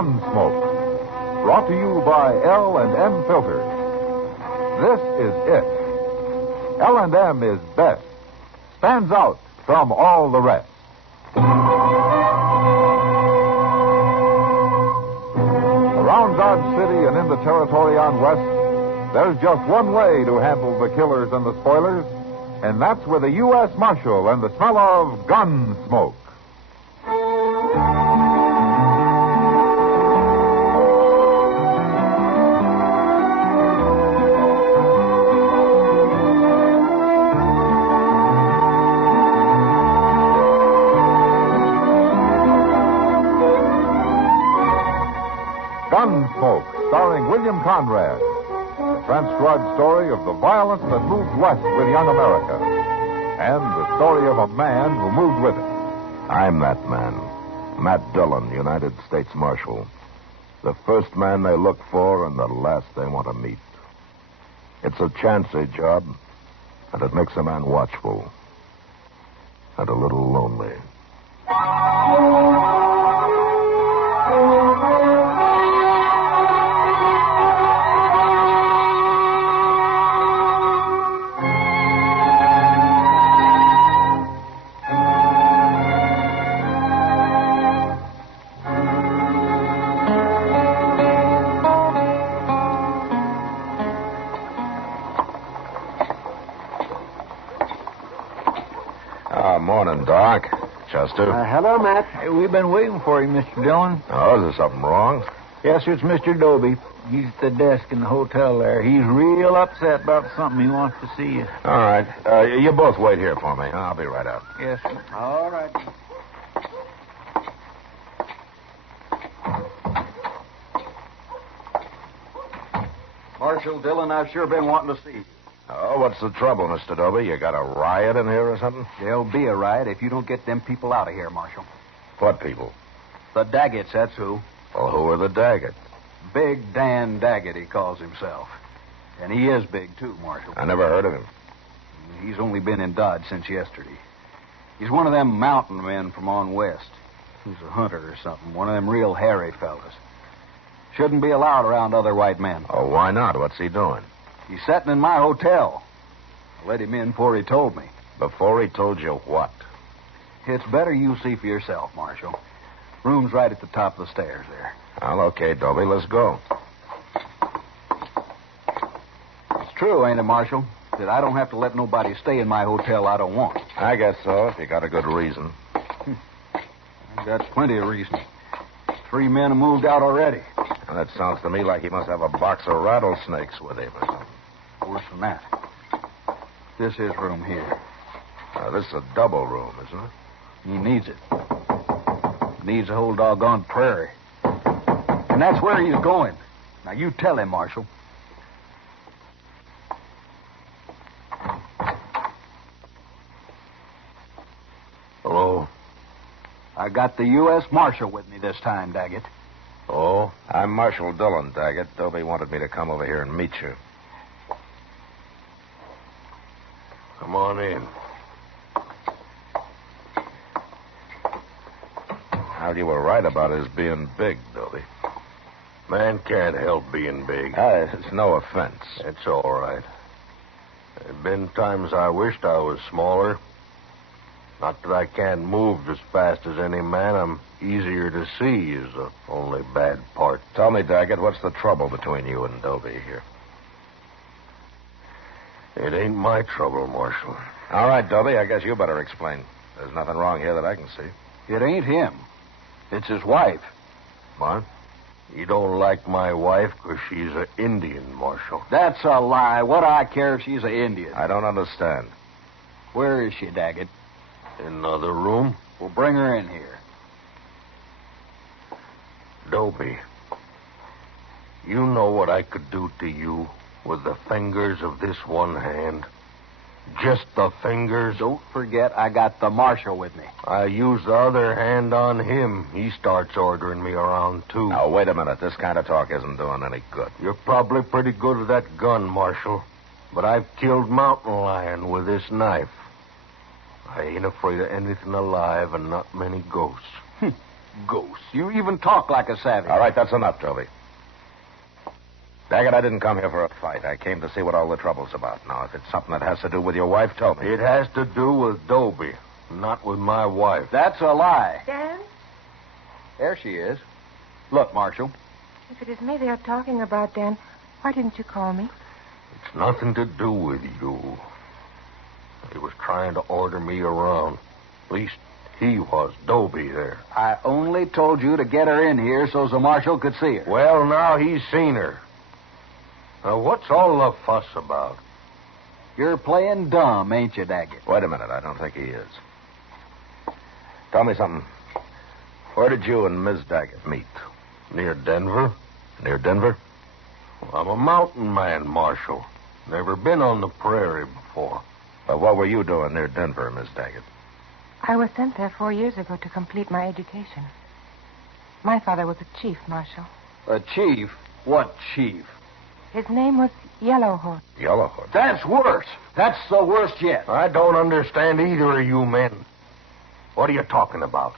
Gunsmoke, brought to you by L&M Filters. This is it. L&M is best. Stands out from all the rest. Around Dodge City and in the territory on West, there's just one way to handle the killers and the spoilers, and that's with a U.S. Marshal and the smell of gun smoke. Gunsmoke, starring William Conrad. The transcribed story of the violence that moved west with young America. And the story of a man who moved with it. I'm that man. Matt Dillon, United States Marshal. The first man they look for and the last they want to meet. It's a chancy job, and it makes a man watchful. And a little lonely. Morning, Doc. Chester. Hello, Matt. Hey, we've been waiting for you, Mr. Dillon. Oh, is there something wrong? Yes, it's Mr. Doby. He's at the desk in the hotel there. He's real upset about something. He wants to see you. All right. You both wait here for me. I'll be right out. Yes, sir. All right. Marshal Dillon, I've sure been wanting to see you. Oh, what's the trouble, Mr. Doby? You got a riot in here or something? There'll be a riot if you don't get them people out of here, Marshal. What people? The Daggetts, that's who. Well, who are the Daggetts? Big Dan Daggett, he calls himself. And he is big, too, Marshal. I never heard of him. He's only been in Dodge since yesterday. He's one of them mountain men from on west. He's a hunter or something, one of them real hairy fellas. Shouldn't be allowed around other white men. Oh, why not? What's he doing? He's sitting in my hotel. I let him in before he told me. Before he told you what? It's better you see for yourself, Marshal. Room's right at the top of the stairs there. Well, okay, Doby, let's go. It's true, ain't it, Marshal, that I don't have to let nobody stay in my hotel I don't want. I guess so, if you got a good reason. I've got plenty of reason. 3 men have moved out already. Well, that sounds to me like he must have a box of rattlesnakes with him or something. Worse than that. This is room here. This is a double room, isn't it? He needs it. Needs a whole doggone prairie. And that's where he's going. Now, you tell him, Marshal. Hello? I got the U.S. Marshal with me this time, Daggett. Oh? I'm Marshal Dillon, Daggett. Doby wanted me to come over here and meet you. Come on in. How you were right about his being big, Doby. Man can't help being big. It's no offense. It's all right. There have been times I wished I was smaller. Not that I can't move as fast as any man. I'm easier to see is the only bad part. Tell me, Daggett, what's the trouble between you and Doby here? It ain't my trouble, Marshal. All right, Doby, I guess you better explain. There's nothing wrong here that I can see. It ain't him. It's his wife. What? You don't like my wife because she's an Indian, Marshal. That's a lie. What do I care if she's an Indian? I don't understand. Where is she, Daggett? In another room? We'll bring her in here. Doby, you know what I could do to you with the fingers of this one hand? Just the fingers? Don't forget I got the Marshal with me. I use the other hand on him. He starts ordering me around, too. Now, wait a minute. This kind of talk isn't doing any good. You're probably pretty good with that gun, Marshal. But I've killed mountain lion with this knife. I ain't afraid of anything alive and not many ghosts. Ghosts. You even talk like a savage. All right, that's enough, Doby. Daggett, I didn't come here for a fight. I came to see what all the trouble's about. Now, if it's something that has to do with your wife, tell me. It has to do with Doby, not with my wife. That's a lie. Dan? There she is. Look, Marshal. If it is me they are talking about, Dan, why didn't you call me? It's nothing to do with you. He was trying to order me around. At least he was. Doby there. I only told you to get her in here so the Marshal could see her. Well, now he's seen her. Now, what's all the fuss about? You're playing dumb, ain't you, Daggett? Wait a minute. I don't think he is. Tell me something. Where did you and Miss Daggett meet? Near Denver? Near Denver? I'm a mountain man, Marshal. Never been on the prairie before. But what were you doing near Denver, Miss Daggett? I was sent there 4 years ago to complete my education. My father was a chief, Marshal. A chief? What chief? His name was Yellow Horse. Yellow Horse. That's worse. That's the worst yet. I don't understand either of you men. What are you talking about?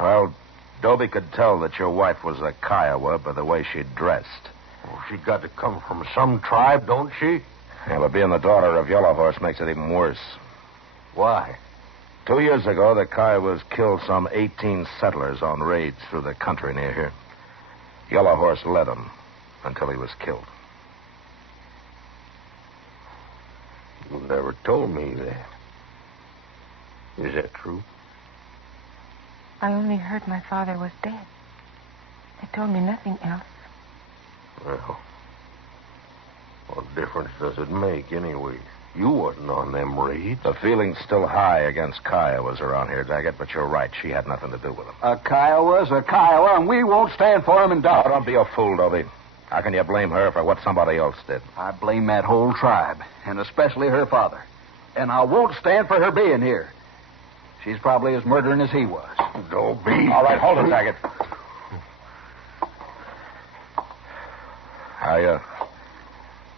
Well, Doby could tell that your wife was a Kiowa by the way she dressed. Well, she got to come from some tribe, don't she? Yeah, but being the daughter of Yellow Horse makes it even worse. Why? 2 years ago, the Kiowas killed some 18 settlers on raids through the country near here. Yellow Horse led them until he was killed. You never told me that. Is that true? I only heard my father was dead. They told me nothing else. Well, what difference does it make anyway? You wasn't on them raids. The feeling's still high against Kiowas around here, Daggett, but you're right. She had nothing to do with them. A Kiowa's a Kiowa, and we won't stand for him in Oh, doubt. don't be a fool, Doby. How can you blame her for what somebody else did? I blame that whole tribe, and especially her father. And I won't stand for her being here. She's probably as murdering as he was. Doby. All right, hold it, Daggett.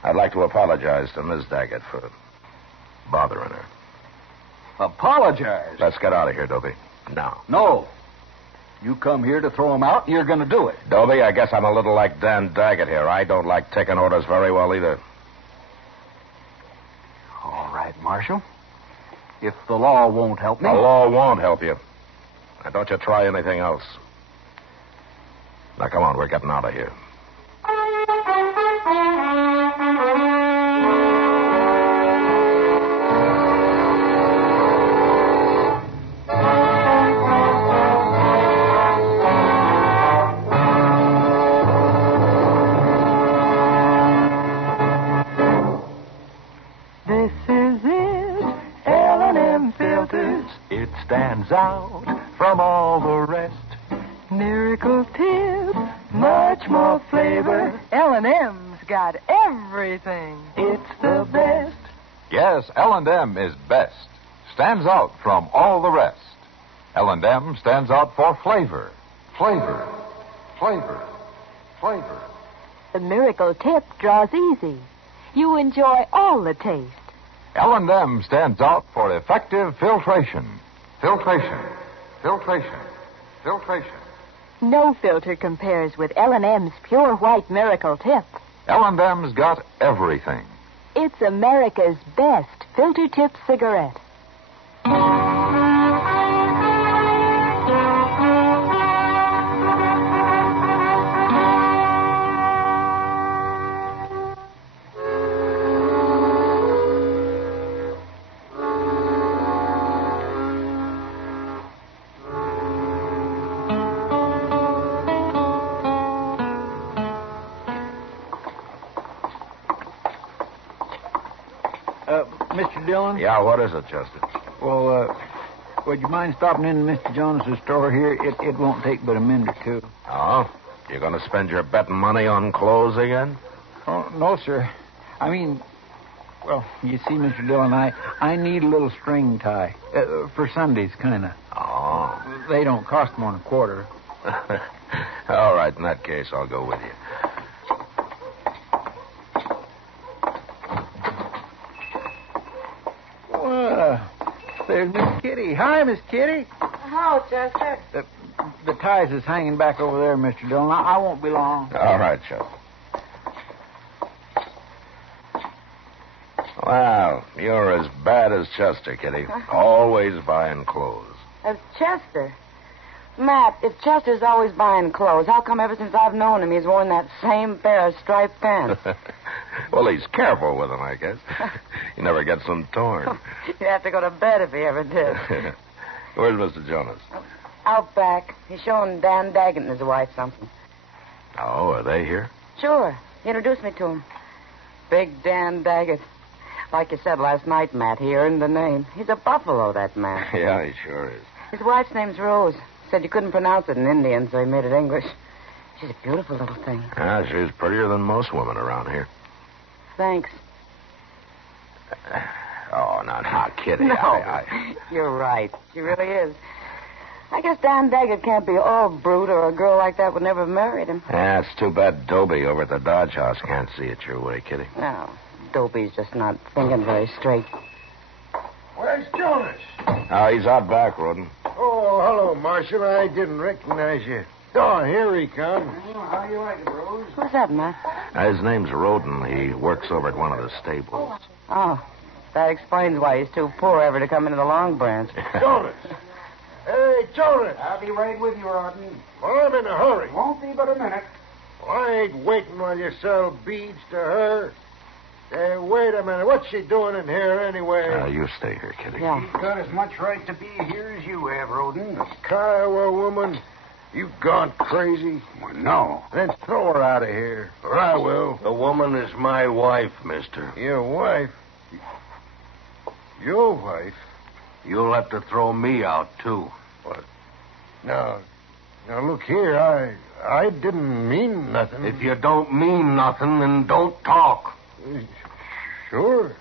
I'd like to apologize to Miss Daggett for bothering her. Apologize? Let's get out of here, Doby. Now. No. You come here to throw him out, and you're going to do it. Doby, I guess I'm a little like Dan Daggett here. I don't like taking orders very well either. All right, Marshal. If the law won't help me... The law won't help you. Now, don't you try anything else. Now, come on, we're getting out of here. Stands out from all the rest. Miracle tip, much more flavor. L&M's got everything. It's the best. Yes, L&M is best. Stands out from all the rest. L&M stands out for flavor. Flavor. Flavor. Flavor. The miracle tip draws easy. You enjoy all the taste. L&M stands out for effective filtration. Filtration. Filtration. Filtration. No filter compares with L&M's pure white miracle tip. L&M's got everything. It's America's best filter tip cigarette. Mr. Dillon? Yeah, what is it, Chester? Well, would you mind stopping in Mr. Jones's store here? It won't take but a minute or two. Oh? You're going to spend your betting money on clothes again? Oh, no, sir. I mean, well, you see, Mr. Dillon, I need a little string tie. For Sundays, kind of. Oh. They don't cost more than a quarter. All right, in that case, I'll go with you. There's Miss Kitty. Hi, Miss Kitty. Hello, Chester. The ties is hanging back over there, Mr. Dillon. I won't be long. All right, Chester. Well, you're as bad as Chester, Kitty. Always buying clothes. As Chester? Matt, if Chester's always buying clothes, how come ever since I've known him he's worn that same pair of striped pants? Well, he's careful with them, I guess. He never gets them torn. You'd have to go to bed if he ever did. Where's Mr. Jonas? Out back. He's showing Dan Daggett and his wife something. Oh, are they here? Sure. He introduced me to him. Big Dan Daggett. Like you said last night, Matt, he earned the name. He's a buffalo, that man. Yeah, he sure is. His wife's name's Rose. Said you couldn't pronounce it in Indian, so he made it English. She's a beautiful little thing. Yeah, she's prettier than most women around here. Thanks. Oh, no, Kitty. No, you're right. She really is. I guess Dan Daggett can't be all brute, or a girl like that would never have married him. Yeah, it's too bad Doby over at the Dodge House can't see it your way, Kitty. No, Doby's just not thinking very straight. Where's Jonas? Oh, he's out back, Roden. Oh, hello, Marshal. I didn't recognize you. Oh, here he comes. How do you like it, Rose? Who's that, Matt? His name's Roden. He works over at one of the stables. Oh, that explains why he's too poor ever to come into the Long Branch. Jonas. Hey, Jonas. I'll be right with you, Roden. Well, I'm in a hurry. Won't be but a minute. Well, I ain't waiting while you sell beads to her. Hey, wait a minute. What's she doing in here anyway? You stay here, Kitty. Yeah. She's got as much right to be here as you have, Roden. This Kiowa woman, you've gone crazy. Well, no. Then throw her out of here, or I will. The woman is my wife, mister. Your wife? Your wife? You'll have to throw me out, too. What? Now, look here. I didn't mean nothing. If you don't mean nothing, then don't talk. Sure.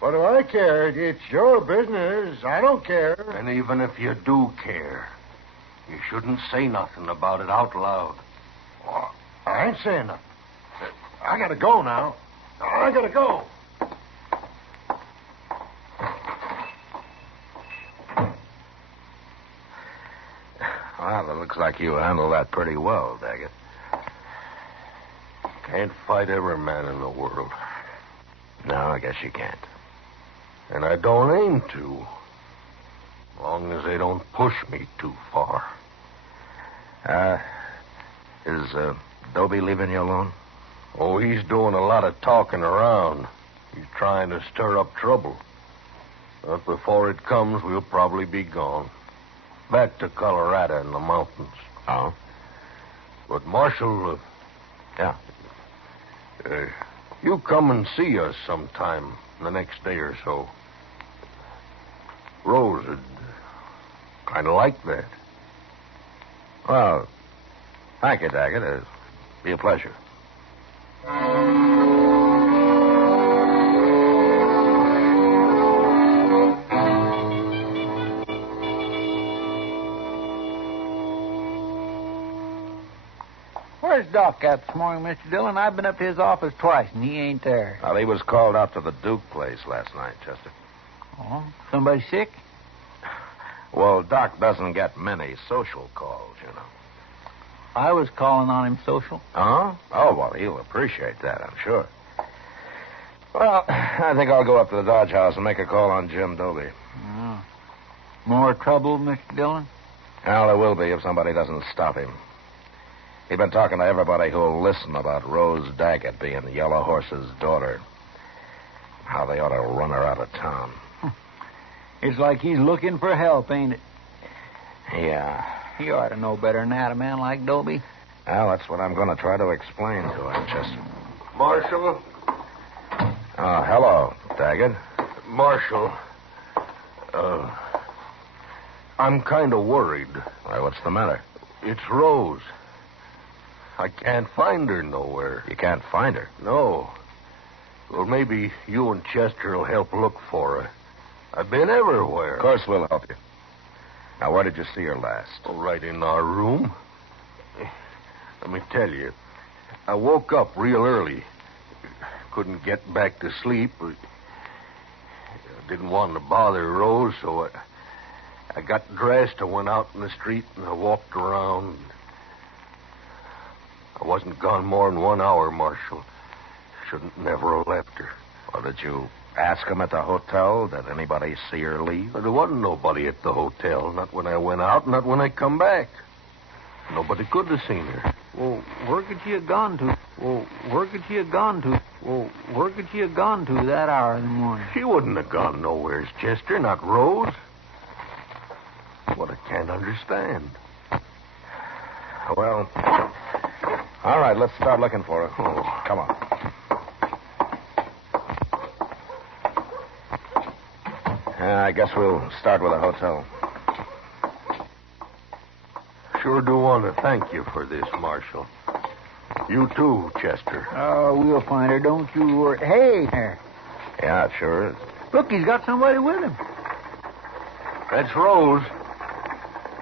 What do I care? It's your business. I don't care. And even if you do care, you shouldn't say nothing about it out loud. Well, I ain't saying nothing. I gotta go now. I gotta go. Well, it looks like you handled that pretty well, Daggett. Can't fight every man in the world. No, I guess you can't. And I don't aim to. As long as they don't push me too far. Is Doby leaving you alone? Oh, he's doing a lot of talking around. He's trying to stir up trouble. But before it comes, we'll probably be gone. Back to Colorado in the mountains. Oh? But, Marshal... Yeah? You come and see us sometime the next day or so. Rose would kind of like that. Well, thank you, Daggett. It'll be a pleasure. Where's Doc at this morning, Mr. Dillon? I've been up to his office twice, and he ain't there. Well, he was called out to the Duke place last night, Chester. Oh, somebody sick? Well, Doc doesn't get many social calls, you know. I was calling on him social. Huh? Oh, well, he'll appreciate that, I'm sure. Well, I think I'll go up to the Dodge House and make a call on Jim Doby. Oh. More trouble, Mr. Dillon? Well, there will be if somebody doesn't stop him. He's been talking to everybody who'll listen about Rose Daggett being Yellow Horse's daughter. How they ought to run her out of town. It's like he's looking for help, ain't it? Yeah. He ought to know better than that, a man like Doby. Well, that's what I'm going to try to explain to him, Chester. Marshal? Hello, Daggett. Marshal, I'm kind of worried. Why, what's the matter? It's Rose. I can't find her nowhere. You can't find her? No. Well, maybe you and Chester will help look for her. I've been everywhere. Of course we'll help you. Now, where did you see her last? Oh, right in our room. Let me tell you, I woke up real early. Couldn't get back to sleep. I didn't want to bother Rose, so I got dressed, I went out in the street, and I walked around. I wasn't gone more than 1 hour, Marshal. Shouldn't never have left her. Well, did you ask him at the hotel? Did anybody see her leave? There wasn't nobody at the hotel, not when I went out, not when I come back. Nobody could have seen her. Well, where could she have gone to? Where could she have gone to that hour in the morning? She wouldn't have gone nowheres, Chester, not Rose. What I can't understand. Well, all right, let's start looking for her. Oh. Come on. I guess we'll start with the hotel. Sure do want to thank you for this, Marshal. You too, Chester. Oh, we'll find her, don't you worry. Hey, there. Yeah, it sure is. Look, he's got somebody with him. That's Rose.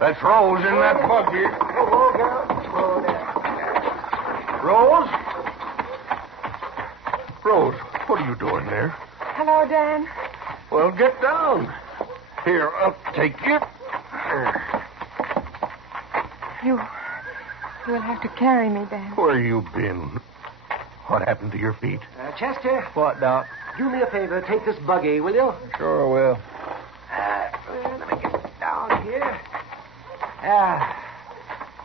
That's Rose in that buggy. Rose? Rose, what are you doing there? Hello, Dan. Well, get down. Here, I'll take you. You will have to carry me, Dan. Where you been? What happened to your feet? Chester, What, Doc? do me a favor. Take this buggy, will you? Sure will. Let me get down here.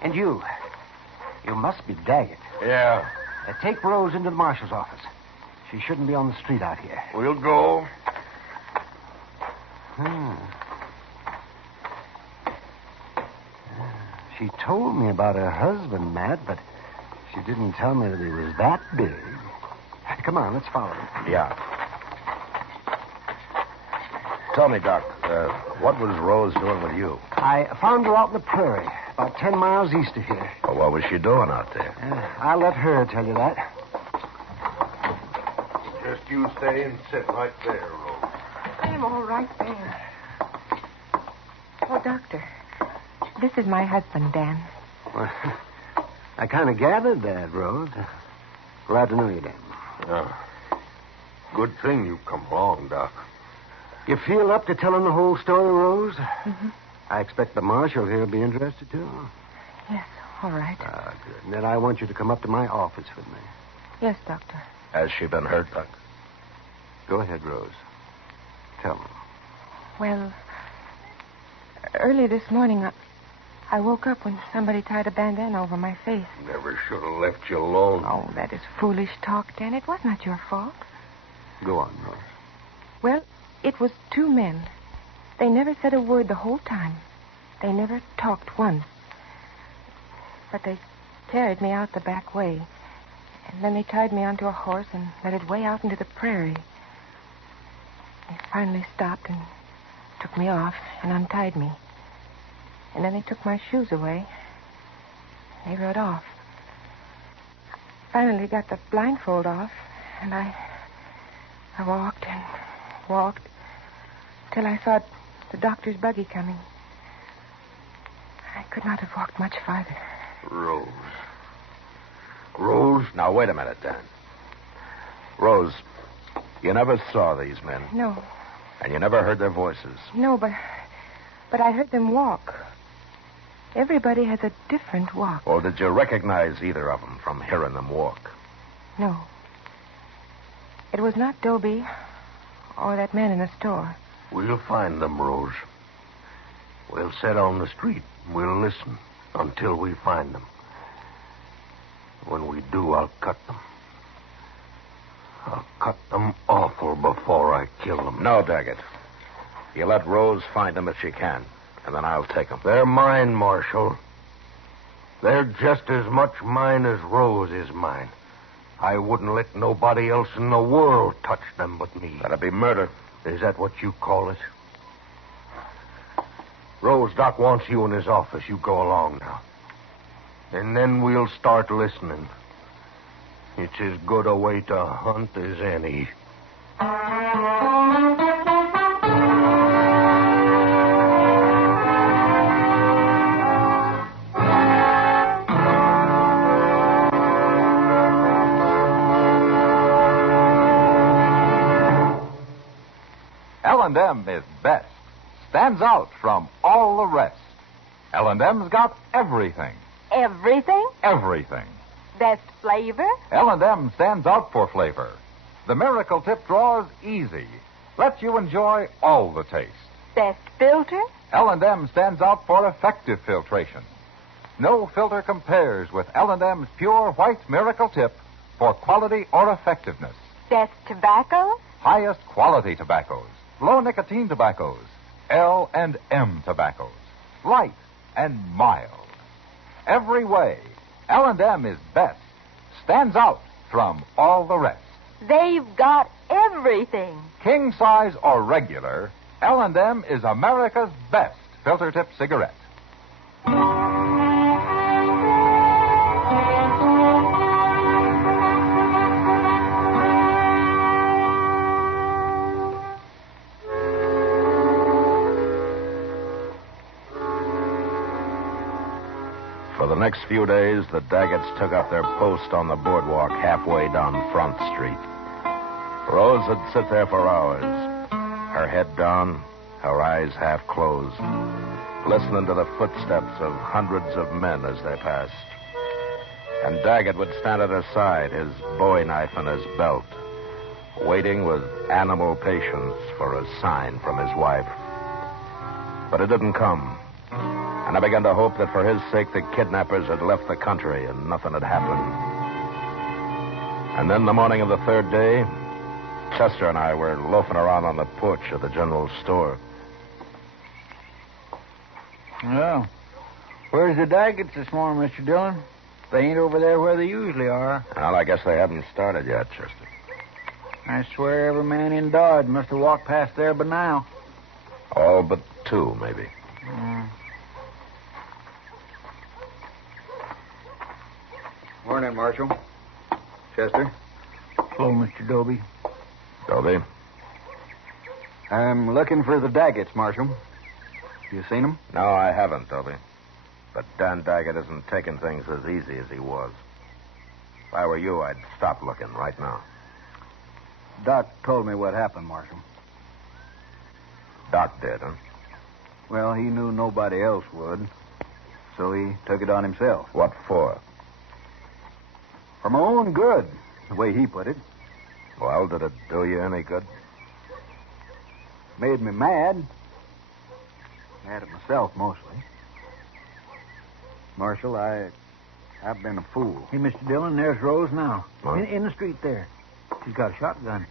And you must be Daggett. Yeah. Take Rose into the marshal's office. She shouldn't be on the street out here. We'll go. She told me about her husband, Matt, but she didn't tell me that he was that big. Come on, let's follow him. Yeah. Tell me, Doc, what was Rose doing with you? I found her out in the prairie, about 10 miles east of here. Well, what was she doing out there? I'll let her tell you that. Just you stay and sit right there, Rose. I'm all right there. Oh, Doctor, this is my husband, Dan. Well, I kind of gathered that, Rose. Glad to know you, Dan. Good thing you come along, Doc. You feel up to telling the whole story, Rose? Mm-hmm. I expect the marshal here will be interested, too. Yes, all right. Good. And then I want you to come up to my office with me. Yes, Doctor. Has she been hurt, Doc? Go ahead, Rose. Tell me. Well, early this morning, I woke up when somebody tied a bandana over my face. Never should have left you alone. Oh, that is foolish talk, Dan. It was not your fault. Go on, Rose. Well, it was two men. They never said a word the whole time. They never talked once. But they carried me out the back way. And then they tied me onto a horse and led it way out into the prairie. They finally stopped and took me off and untied me. And then they took my shoes away. They rode off. Finally got the blindfold off, and I walked and walked till I saw the doctor's buggy coming. I could not have walked much farther. Rose. Rose? Now, wait a minute, Dan. Rose, you never saw these men. No. And you never heard their voices. No, but I heard them walk. Everybody has a different walk. Or did you recognize either of them from hearing them walk? No. It was not Doby or that man in the store. We'll find them, Rose. We'll sit on the street. We'll listen until we find them. When we do, I'll cut them. I'll cut them awful before I kill them. No, Daggett. You let Rose find them if she can, and then I'll take them. They're mine, Marshal. They're just as much mine as Rose is mine. I wouldn't let nobody else in the world touch them but me. That'd be murder. Is that what you call it? Rose, Doc wants you in his office. You go along now. And then we'll start listening. It's as good a way to hunt as any. L&M is best. stands out from all the rest. L&M's got everything. Everything? Everything. Best flavor? L&M stands out for flavor. The Miracle Tip draws easy. Lets you enjoy all the taste. Best filter? L&M stands out for effective filtration. No filter compares with L&M's pure white Miracle Tip for quality or effectiveness. Best tobacco? Highest quality tobaccos. Low nicotine tobaccos. L&M tobaccos. Light and mild. Every way, L&M is best. Stands out from all the rest. They've got everything. King size or regular, L&M is America's best filter tip cigarette. For the next few days, the Daggets took up their post on the boardwalk halfway down Front Street. Rose would sit there for hours, her head down, her eyes half closed, listening to the footsteps of hundreds of men as they passed. And Daggett would stand at her side, his bowie knife in his belt, waiting with animal patience for a sign from his wife. But it didn't come. And I began to hope that for his sake the kidnappers had left the country and nothing had happened. And then the morning of the third day, Chester and I were loafing around on the porch of the general store. Well, where's the Daggets this morning, Mr. Dillon? They ain't over there where they usually are. Well, I guess they haven't started yet, Chester. I swear every man in Dodge must have walked past there by now. All but two, maybe. Morning, Marshal. Chester. Hello, Mr. Doby. Doby? I'm looking for the Daggets, Marshal. You seen them? No, I haven't, Doby. But Dan Daggett isn't taking things as easy as he was. If I were you, I'd stop looking right now. Doc told me what happened, Marshal. Doc did, huh? Well, he knew nobody else would, so he took it on himself. What for? For my own good, the way he put it. Well, did it do you any good? Made me mad. Mad at myself, mostly. Marshal, I've been a fool. Hey, Mr. Dillon, there's Rose now. What? In the street there. She's got a shotgun.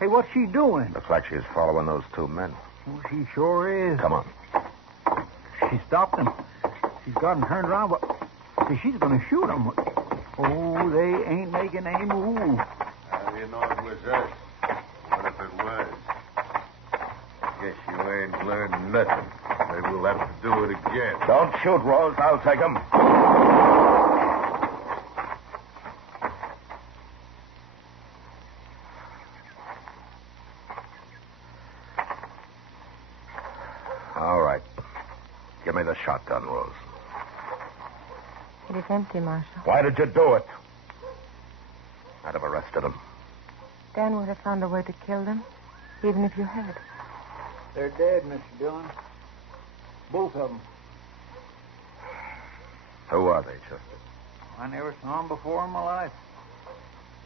Hey, what's she doing? Looks like she's following those two men. Oh, she sure is. Come on. She stopped them. She's got them turned around, but she's going to shoot them. Oh, they ain't making any move. How do you know it was us? What if it was? Guess you ain't learned nothing. Maybe we'll have to do it again. Don't shoot, Rose. I'll take him. All right. Give me the shotgun, Rose. It is empty, Marshal. Why did you do it? I'd have arrested him. Dan would have found a way to kill them, even if you had. They're dead, Mr. Dillon. Both of them. Who are they, Chester? I never saw them before in my life.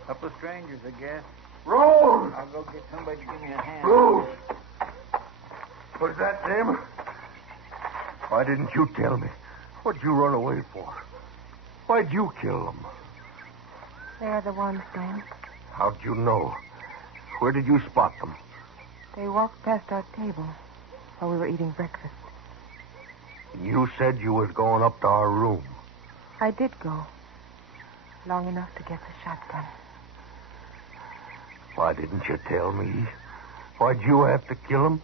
Couple of strangers, I guess. Rose! I'll go get somebody to give me a hand. Rose! Was that them? Why didn't you tell me? What'd you run away for? Why'd you kill them? They are the ones, Dan. How'd you know? Where did you spot them? They walked past our table while we were eating breakfast. You said you was going up to our room. I did go. Long enough to get the shotgun. Why didn't you tell me? Why'd you have to kill them?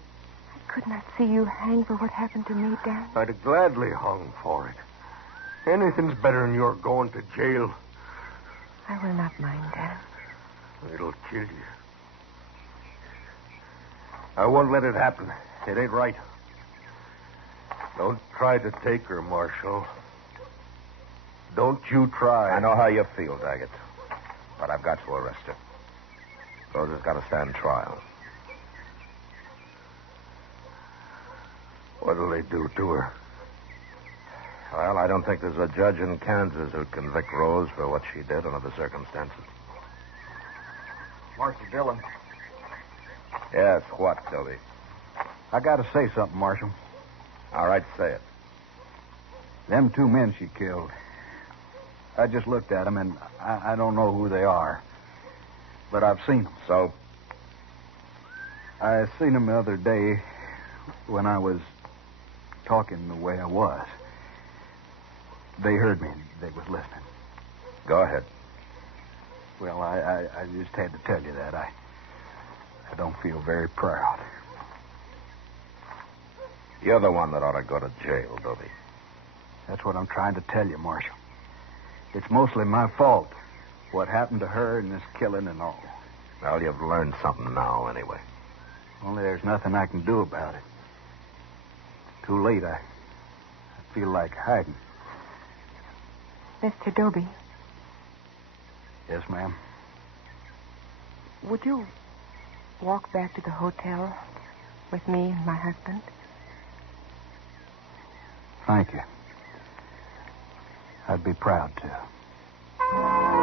I could not see you hang for what happened to me, Dan. I'd have gladly hung for it. Anything's better than your going to jail. I will not mind, Dan. It'll kill you. I won't let it happen. It ain't right. Don't try to take her, Marshal. Don't you try. I know how you feel, Daggett. But I've got to arrest her. Rose has got to stand trial. What'll they do to her? Well, I don't think there's a judge in Kansas who'd convict Rose for what she did under the circumstances. Marshal Dillon, Yes, what, Doby? I got to say something, Marshal. All right, say it. Them 2 men she killed, I just looked at them, and I don't know who they are. But I've seen them. So? I seen them the other day when I was talking the way I was. They heard me. They was listening. Go ahead. Well, I just had to tell you that. I don't feel very proud. You're the one that ought to go to jail, Doby. That's what I'm trying to tell you, Marshal. It's mostly my fault. What happened to her and this killing and all. Well, you've learned something now, anyway. Only there's nothing I can do about it. Too late. I feel like hiding. Mr. Doby, Yes, ma'am. would you walk back to the hotel with me and my husband? Thank you. I'd be proud to.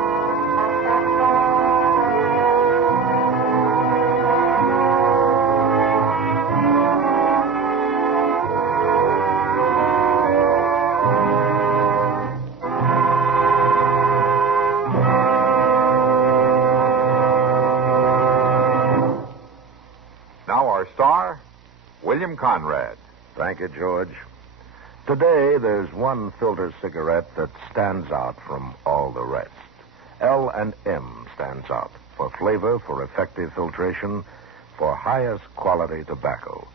Now our star, William Conrad. Thank you, George. Today, there's one filter cigarette that stands out from all the rest. L&M stands out for flavor, for effective filtration, for highest quality tobacco.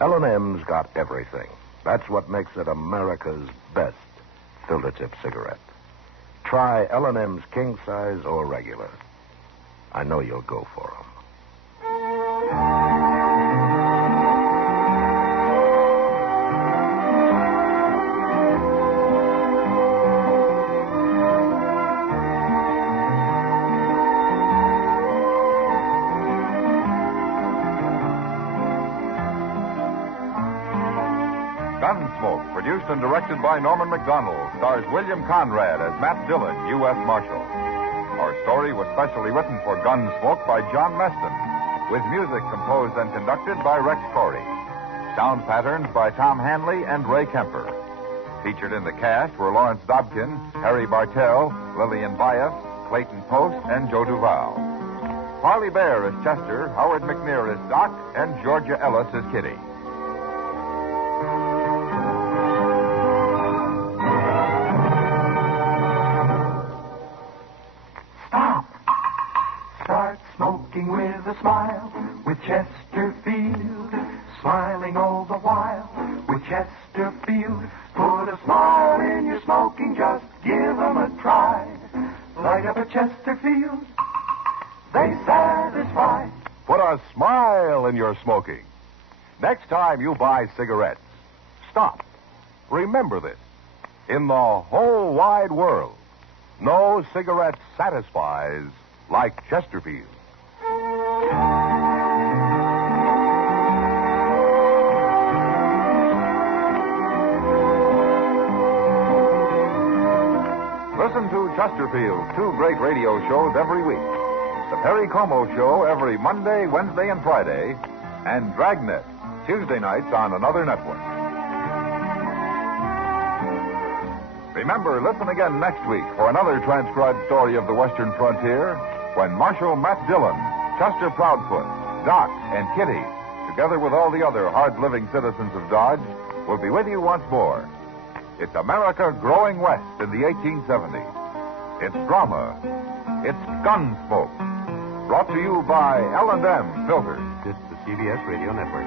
L&M's got everything. That's what makes it America's best filter tip cigarette. Try L&M's king size or regular. I know you'll go for 'em. Gunsmoke, produced and directed by Norman Macdonnell, stars William Conrad as Matt Dillon, U.S. Marshal. Our story was specially written for Gunsmoke by John Meston, with music composed and conducted by Rex Corey. Sound patterns by Tom Hanley and Ray Kemper. Featured in the cast were Lawrence Dobkin, Harry Bartell, Lillian Bias, Clayton Post, and Joe Duval. Parley Bear is Chester, Howard McNear is Doc, and Georgia Ellis is Kitty. Start smoking with a smile, with Chesterfield, smiling all the while, with Chesterfield. Put a smile in your smoking, just give 'em a try. Light up a Chesterfield, they satisfy. Put a smile in your smoking. Next time you buy cigarettes, stop. Remember this. In the whole wide world, no cigarette satisfies like Chesterfield. Listen to Chesterfield's 2 great radio shows every week. The Perry Como Show every Monday, Wednesday, and Friday, and Dragnet Tuesday nights on another network. Remember, listen again next week for another transcribed story of the Western frontier when Marshal Matt Dillon, Chester Proudfoot, Doc, and Kitty, together with all the other hard-living citizens of Dodge, will be with you once more. It's America growing west in the 1870s. It's drama. It's Gunsmoke. Brought to you by L&M Filters. This is the CBS Radio Network.